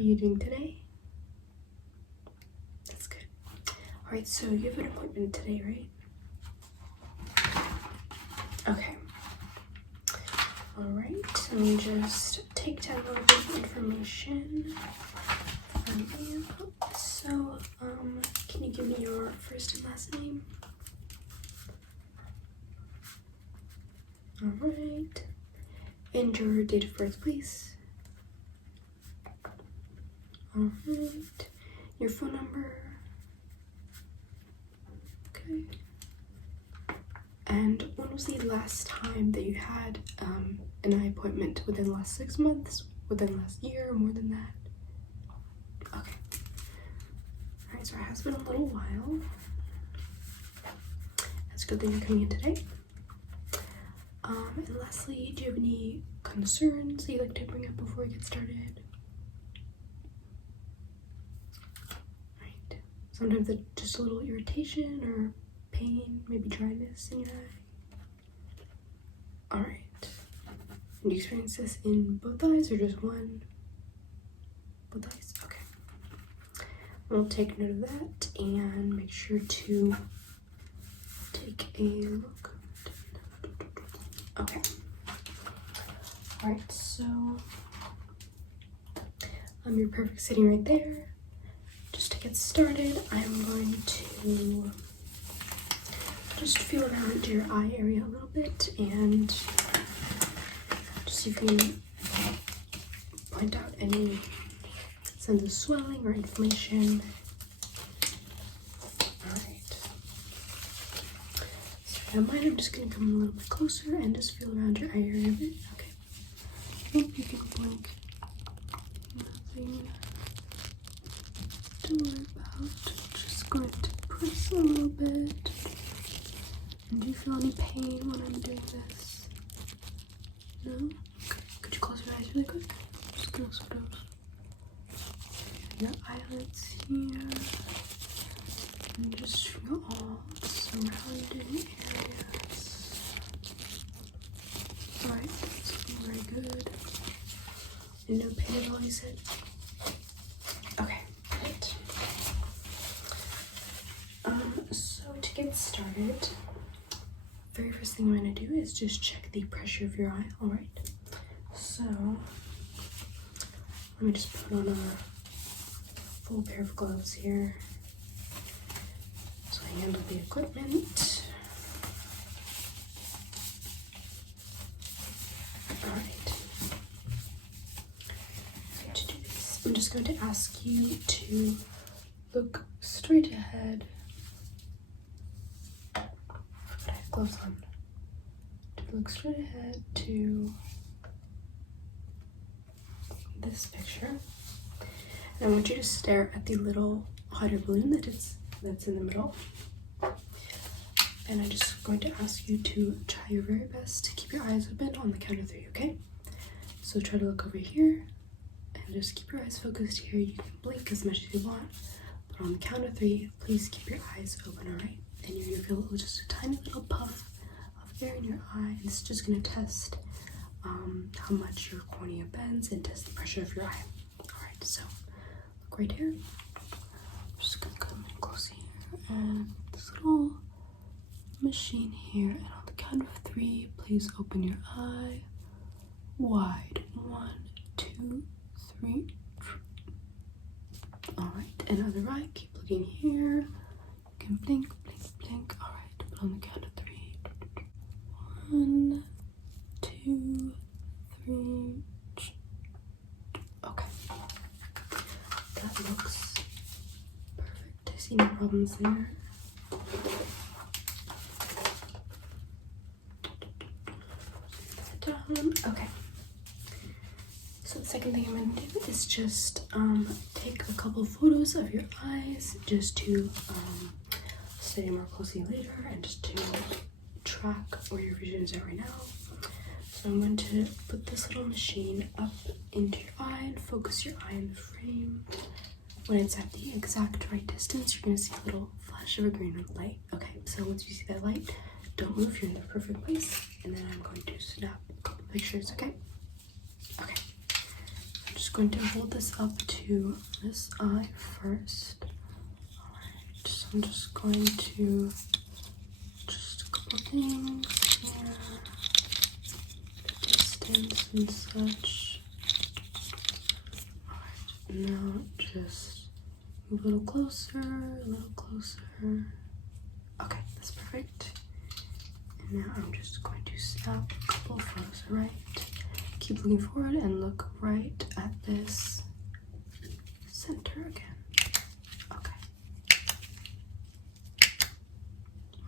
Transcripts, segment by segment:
are you doing today? That's good. Alright, so you have an appointment today, right? Okay. Alright, let me just take down a little bit of information from you. So, can you give me your first and last name? Alright. And your date of birth, please. Alright. Your phone number. Okay. And when was the last time that you had an eye appointment? Within the last 6 months? Within the last year? Or more than that? Okay. Alright, so it has been a little while. It's good that you're coming in today. And lastly, do you have any concerns that you'd like to bring up before we get started? Right. Sometimes it's just a little irritation or pain, maybe dryness in your eye. Alright. Do you experience this in both eyes or just one? Both eyes? Okay. We'll take note of that and make sure to take a look. Okay. Alright, so you're perfect sitting right there. Just to get started, I'm going to just feel around your eye area a little bit and just see if you can point out any signs of swelling or inflammation. Alright. So if you don't mind, I'm just going to come a little bit closer and just feel around your eye area a bit. Okay. Hope you can blink. Nothing to worry about. Just going to press a little bit. And do you feel any pain when I'm doing this? No? Okay. Could you close your eyes really quick? Just gonna sort of your eyelids here. And just feel all surrounding areas. Alright, that's very good. And no pain at all, you said? Okay, great. So to get started, very first thing I'm going to do is just check the pressure of your eye. Alright, so let me just put on a full pair of gloves here so I handle the equipment. Alright, to do this, I'm just going to ask you to look straight ahead. I have gloves on. To look straight ahead to this picture. And I want you to stare at the little hot air balloon that's in the middle. And I'm just going to ask you to try your very best to keep your eyes open on the count of 3, okay? So try to look over here and just keep your eyes focused here. You can blink as much as you want, but on the count of 3, please keep your eyes open, alright? And you're gonna feel just a tiny little puff of air in your eye, and this is just gonna test how much your cornea bends and test the pressure of your eye. Alright, so look right here. I'm just gonna come in close here, and this little machine here, and on the count of 3, please open your eye wide. 1, 2, 3. Alright, and other eye, keep looking here. You can blink, blink, blink. Alright, but on the count of 3. 1, 2, 3. Okay. That looks perfect. I see no problems there. Okay. So the second thing I'm going to do is just take a couple photos of your eyes just to study more closely later and just to track where your vision is at right now. So I'm going to put this little machine up into your eye and focus your eye in the frame. When it's at the exact right distance, you're going to see a little flash of a green light. Okay, so once you see that light, don't move, you're in the perfect place. And then I'm going to snap a couple pictures, okay? Okay. I'm just just going to hold this up to this eye first. Alright, so I'm just going to just a couple things here, distance and such. Alright, now just move a little closer, a little closer. Okay, that's perfect. And now I'm just going to snap a couple of photos, alright? Keep looking forward and look right at this center again. Okay.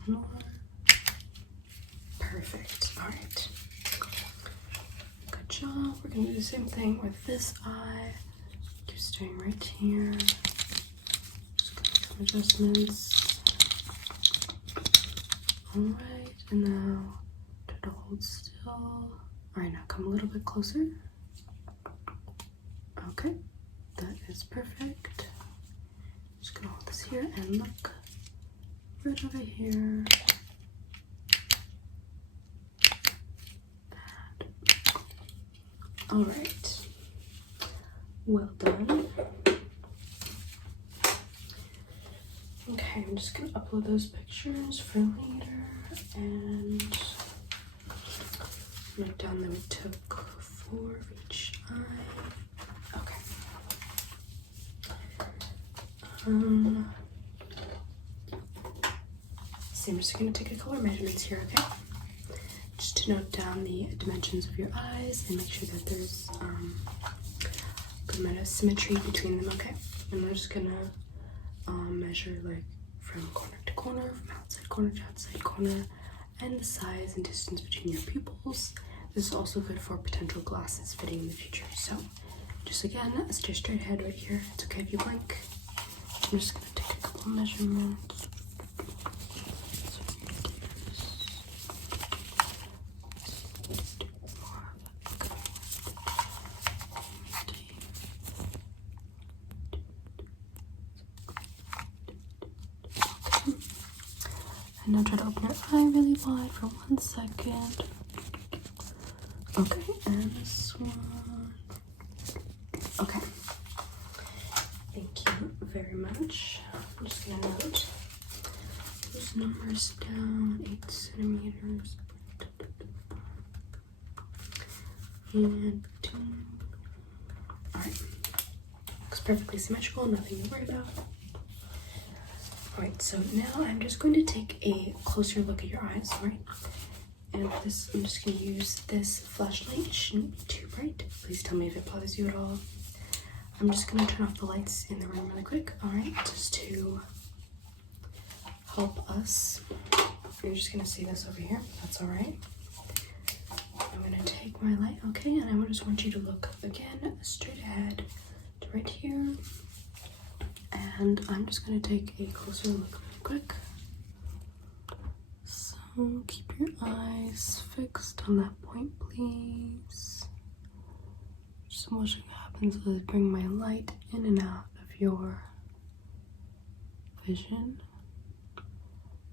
One more. Perfect. Alright. Good job. We're going to do the same thing with this eye. Just staying right here. Just going to make some adjustments. Alright, and now try to hold still. Alright, now come a little bit closer. Okay, that is perfect. Just gonna hold this here and look right over here. Alright, well done. Okay, I'm just gonna upload those pictures for later and note down that we took 4 of each eye. Okay. So I'm just gonna take a color measurements here, okay? Just to note down the dimensions of your eyes and make sure that there's good amount of symmetry between them, okay? And I'm just gonna measure like from corner to corner, from outside corner to outside corner, and the size and distance between your pupils. This is also good for potential glasses fitting in the future. So just again, stay straight ahead right here. It's okay if you blink. I'm just gonna take a couple measurements. And now try to open your eye really wide for 1 second. Okay, and this one. Okay. Thank you very much. I'm just gonna note those numbers down. 8 centimeters. And 15. Alright. Looks perfectly symmetrical, nothing to worry about. Alright, so now I'm just going to take a closer look at your eyes, alright? And for this, I'm just going to use this flashlight. It shouldn't be too bright. Please tell me if it bothers you at all. I'm just going to turn off the lights in the room really quick, alright? Just to help us. You're just going to see this over here. That's alright. I'm going to take my light, okay? And I just want you to look again straight ahead to right here. And I'm just going to take a closer look really quick. So keep your eyes fixed on that point, please. Just watching what happens as I bring my light in and out of your vision. I'm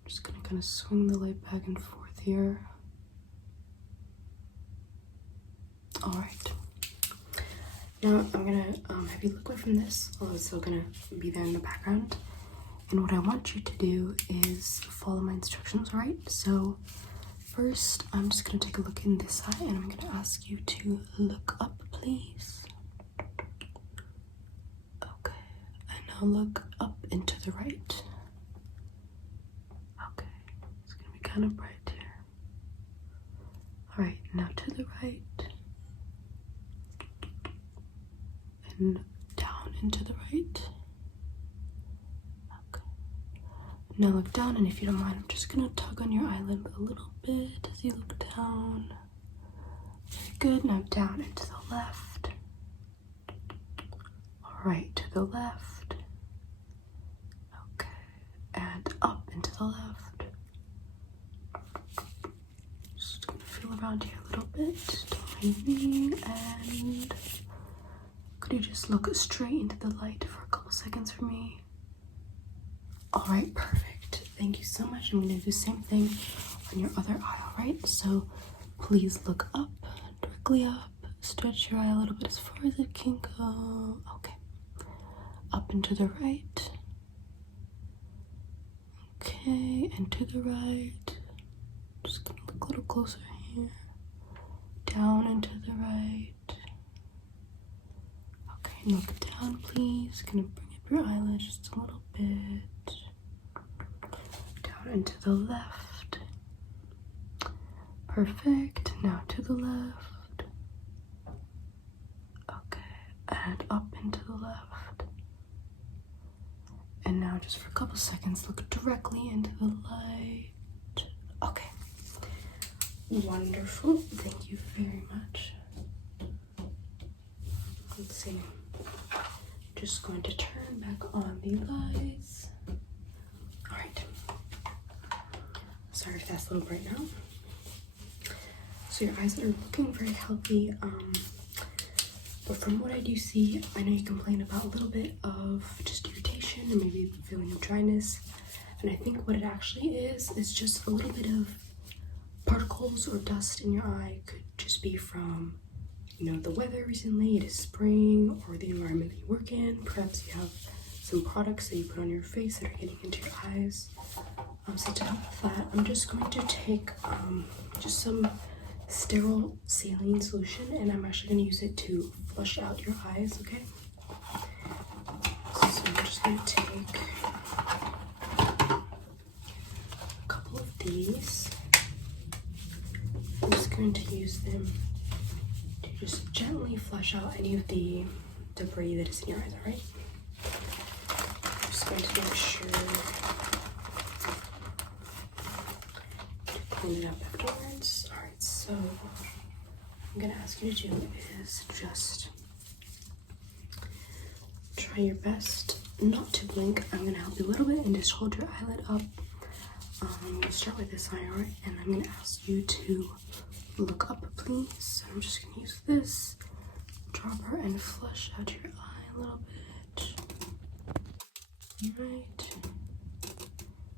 just going to kind of swing the light back and forth here. Alright. Now I'm gonna have you look away from this, although it's still gonna be there in the background. And what I want you to do is follow my instructions, alright? So first, I'm just gonna take a look in this eye, and I'm gonna ask you to look up, please. Okay, and now look up and to the right. Okay, it's gonna be kind of bright here. Alright, now to the right. And down and to the right. Okay. Now look down, and if you don't mind, I'm just gonna tug on your eyelid a little bit as you look down. Very good. Now down and to the left. Alright, to the left. Okay. And up and to the left. Just gonna feel around here a little bit. Don't mind me. And could you just look straight into the light for a couple seconds for me? Alright, perfect. Thank you so much. I'm going to do the same thing on your other eye, alright? So please look up, directly up, Stretch your eye a little bit as far as it can go. Okay. Up and to the right. Okay, and to the right. Just gonna look a little closer here. Down and to the right. Okay, look down, please. Gonna bring up your eyelash just a little bit. Down and to the left. Perfect. Now to the left. Okay, and up and to the left. And now just for a couple seconds, look directly into the light. Okay. Wonderful. Thank you very much. Let's see. Just going to turn back on the lights. Alright. Sorry if that's a little bright now. So your eyes are looking very healthy. But from what I do see, I know you complain about a little bit of just irritation and maybe feeling of dryness. And I think what it actually is just a little bit of particles or dust in your eye. Could just be from, you know, the weather recently, it is spring, or the environment that you work in. Perhaps you have some products that you put on your face that are getting into your eyes. So to help with that, I'm just going to take just some sterile saline solution, and I'm actually going to use it to flush out your eyes, okay? So I'm just going to take a couple of these. I'm just going to use them to just gently flush out any of the debris that is in your eyes, alright? I'm just going to make sure to clean it up afterwards. Alright, so what I'm going to ask you to do is just try your best not to blink. I'm going to help you a little bit and just hold your eyelid up. We'll start with this eye, alright? And I'm going to ask you to look up, please. So I'm just going to use this dropper and flush out your eye a little bit. Alright.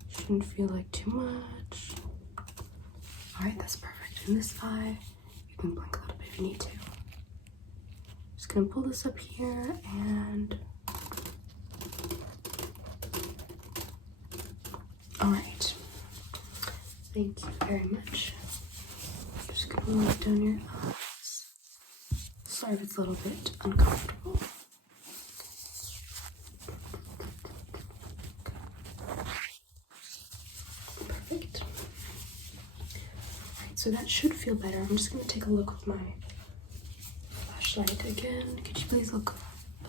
Shouldn't feel like too much. Alright, that's perfect. In this eye, you can blink a little bit if you need to. Just going to pull this up here and... Alright. Thank you very much. Just gonna look down your eyes. Sorry if it's a little bit uncomfortable. Perfect. Alright, so that should feel better. I'm just gonna take a look with my flashlight again. Could you please look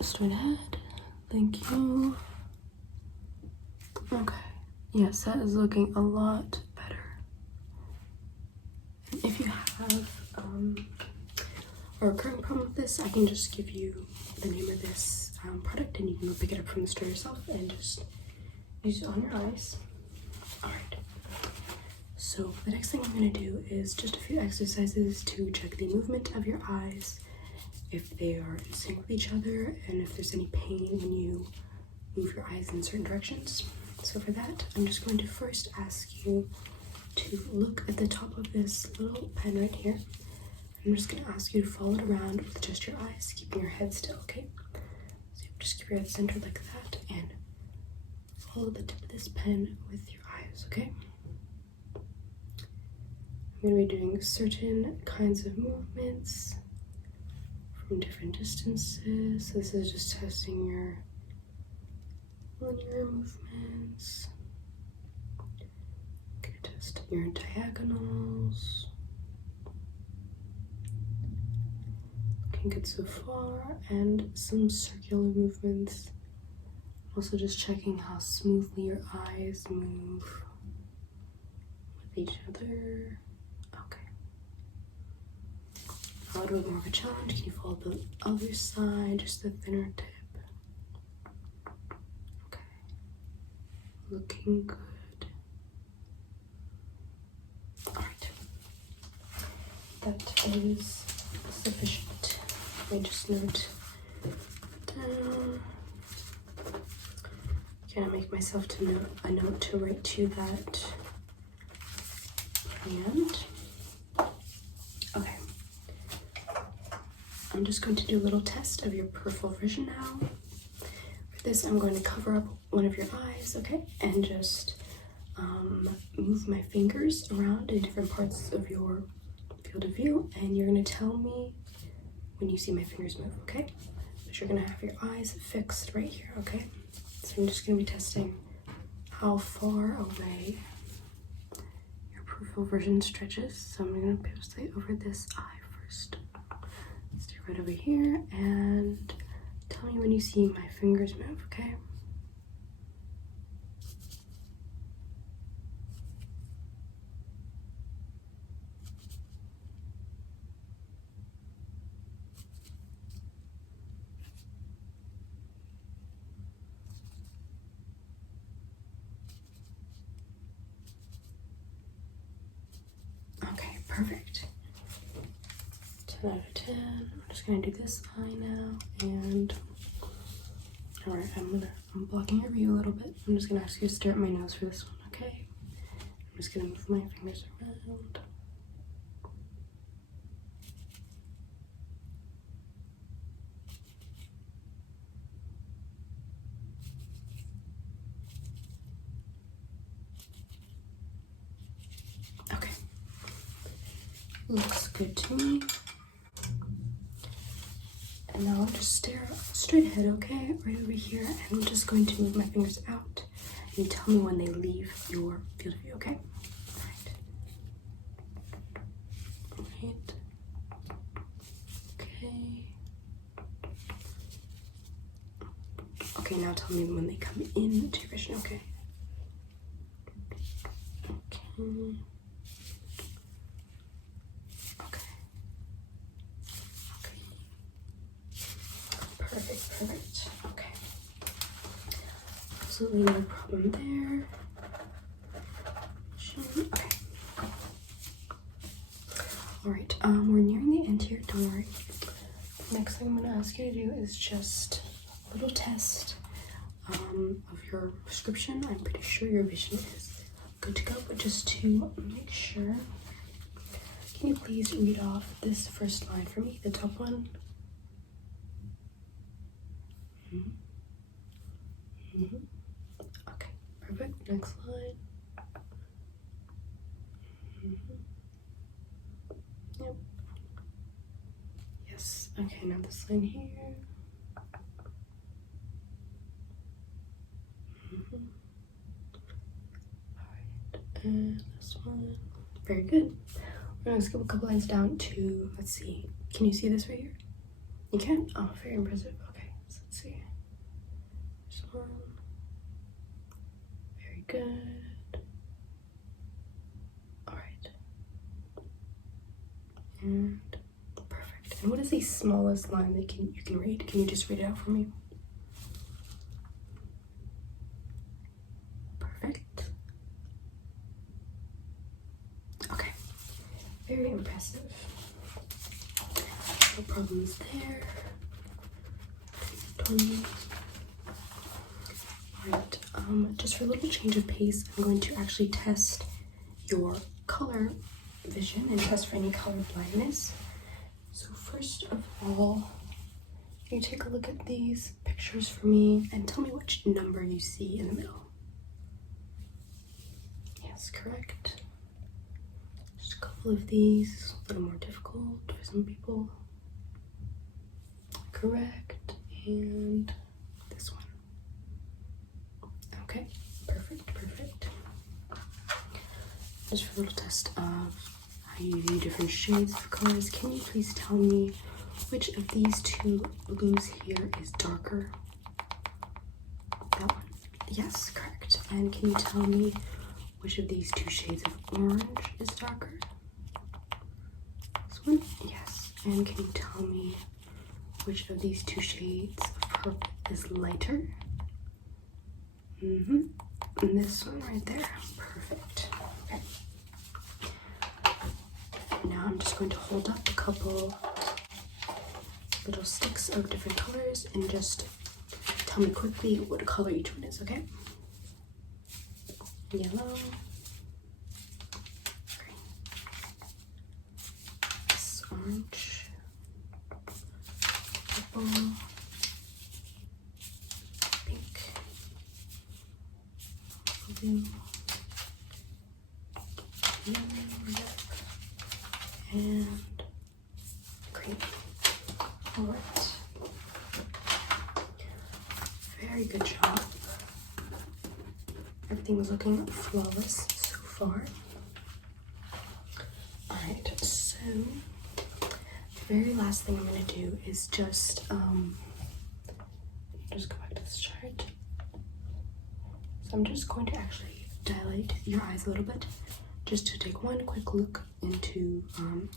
straight ahead? Thank you. Okay. Yes, that is looking a lot better. If you have a recurring problem with this, I can just give you the name of this product and you can go pick it up from the store yourself and just use it on your eyes. Alright, so the next thing I'm going to do is just a few exercises to check the movement of your eyes, if they are in sync with each other, and if there's any pain when you move your eyes in certain directions. So for that, I'm just going to first ask you to look at the top of this little pen right here. I'm just going to ask you to follow it around with just your eyes, keeping your head still, okay? So just keep your head centered like that and follow the tip of this pen with your eyes, okay? I'm going to be doing certain kinds of movements from different distances. This is just testing your linear movements. Okay, test your diagonals. Looking good so far, and some circular movements. Also just checking how smoothly your eyes move with each other. Okay. A little bit more of a challenge. Can you follow the other side, just the thinner tip? Looking good. Alright. That is sufficient. Let me just note down. Can I make myself a note to write to that brand? Okay. I'm just going to do a little test of your peripheral vision now. For this, I'm going to cover up one of your eyes, okay? And just move my fingers around in different parts of your field of view, and you're going to tell me when you see my fingers move, okay? But you're going to have your eyes fixed right here, okay? So I'm just going to be testing how far away your peripheral vision stretches. So I'm going to pivot over this eye first. Stay right over here and tell me when you see my fingers move, okay? Okay, perfect. 10 out of 10. I'm just gonna do this eye now, and all right, I'm blocking your view a little bit. I'm just gonna ask you to stare at my nose for this one, okay? I'm just gonna move my fingers around. Okay, looks good to me. And now I'll just stare straight ahead, okay? Right over here, and I'm just going to move my fingers out, and you tell me when they leave your field of view, okay? Right. Okay. Okay, now tell me when they come into your vision, okay? Okay. Perfect. Okay. Absolutely no problem there. Okay. Alright, we're nearing the end here, don't worry. The next thing I'm gonna ask you to do is just a little test of your prescription. I'm pretty sure your vision is good to go, but just to make sure, can you please read off this first line for me, the top one? Okay, perfect. Next line. Yep. Yes. Okay, now this line here. Alright, and this one. Very good. We're gonna skip a couple lines down to, let's see. Can you see this right here? You can? Oh, very impressive. Okay, so let's see. This one. Very good. Alright. And perfect. And what is the smallest line that you can read? Can you just read it out for me? Perfect. Okay. Very impressive. No problems there. 20. Alright, just for a little change of pace, I'm going to actually test your color vision and test for any color blindness. So first of all, can you take a look at these pictures for me and tell me which number you see in the middle? Yes, correct. Just a couple of these, a little more difficult for some people. Correct, and this one. Okay, perfect. Just for a little test of how you view different shades of colors, can you please tell me which of these two blues here is darker? That one. Yes, correct. And can you tell me which of these two shades of orange is darker? This one? Yes. And can you tell me which of these two shades of purple is lighter? And this one right there. Perfect. Okay. Now I'm just going to hold up a couple little sticks of different colors and just tell me quickly what color each one is, okay? Yellow. Green. This orange. purple, pink, blue, yellow, and green. Alright. Very good job. Everything is looking flawless so far. Alright, so the very last thing I'm going to do is just go back to this chart. So I'm just going to actually dilate your eyes a little bit, just to take one quick look into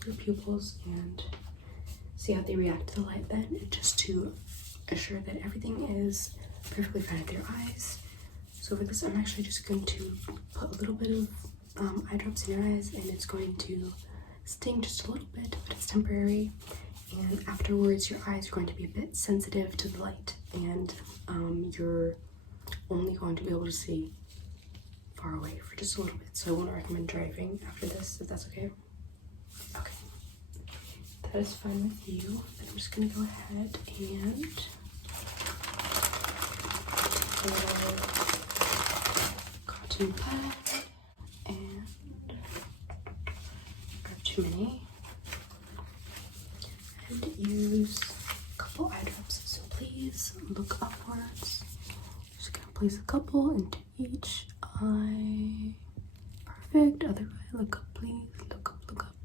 your pupils and see how they react to the light then, and just to assure that everything is perfectly fine with your eyes. So for this, I'm actually just going to put a little bit of eye drops in your eyes, and it's going to sting just a little bit, but it's temporary. And afterwards, your eyes are going to be a bit sensitive to the light, and you're only going to be able to see far away for just a little bit. So I won't recommend driving after this, if that's okay. Okay, that is fine with you. Then I'm just gonna go ahead and take a little cotton pad and grab too many, and use a couple eye drops. So please look upwards. Just gonna place a couple into each eye. Perfect. Other eye, look up, please. Look up, look up.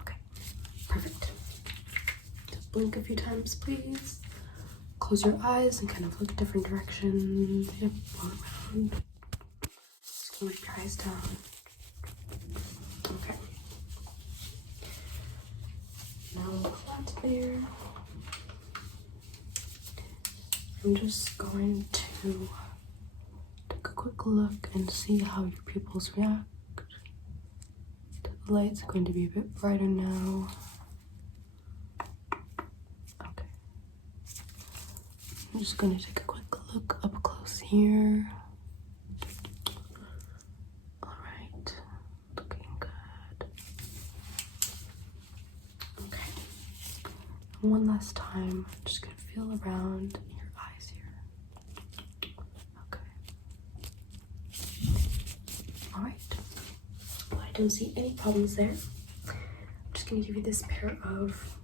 Okay, perfect. Just blink a few times, please. Close your eyes and kind of look different directions. Yep, all around. Just gonna wipe your eyes down. Okay. Now look flat there. I'm just going to take a quick look and see how your pupils react. The lights are going to be a bit brighter now. Okay. I'm just going to take a quick look up close here. Alright, looking good. Okay. One last time, I'm just going to feel around your eyes here. Okay. Alright. Well, I don't see any problems there. I'm just going to give you this pair of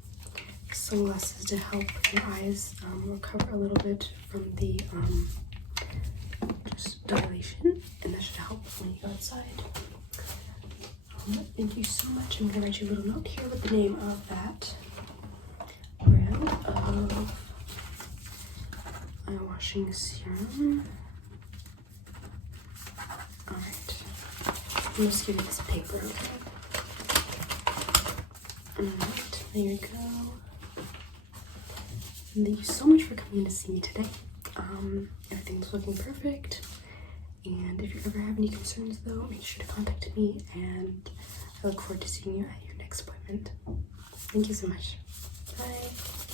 sunglasses to help your eyes recover a little bit from the just dilation, and that should help when you go outside. Thank you so much. I'm going to write you a little note here with the name of that brand of eye washing serum. Alright, I'm just give you this paper, okay? Alright, there you go. And thank you so much for coming in to see me today. Everything's looking perfect. And if you ever have any concerns though, make sure to contact me, and I look forward to seeing you at your next appointment. Thank you so much. Bye.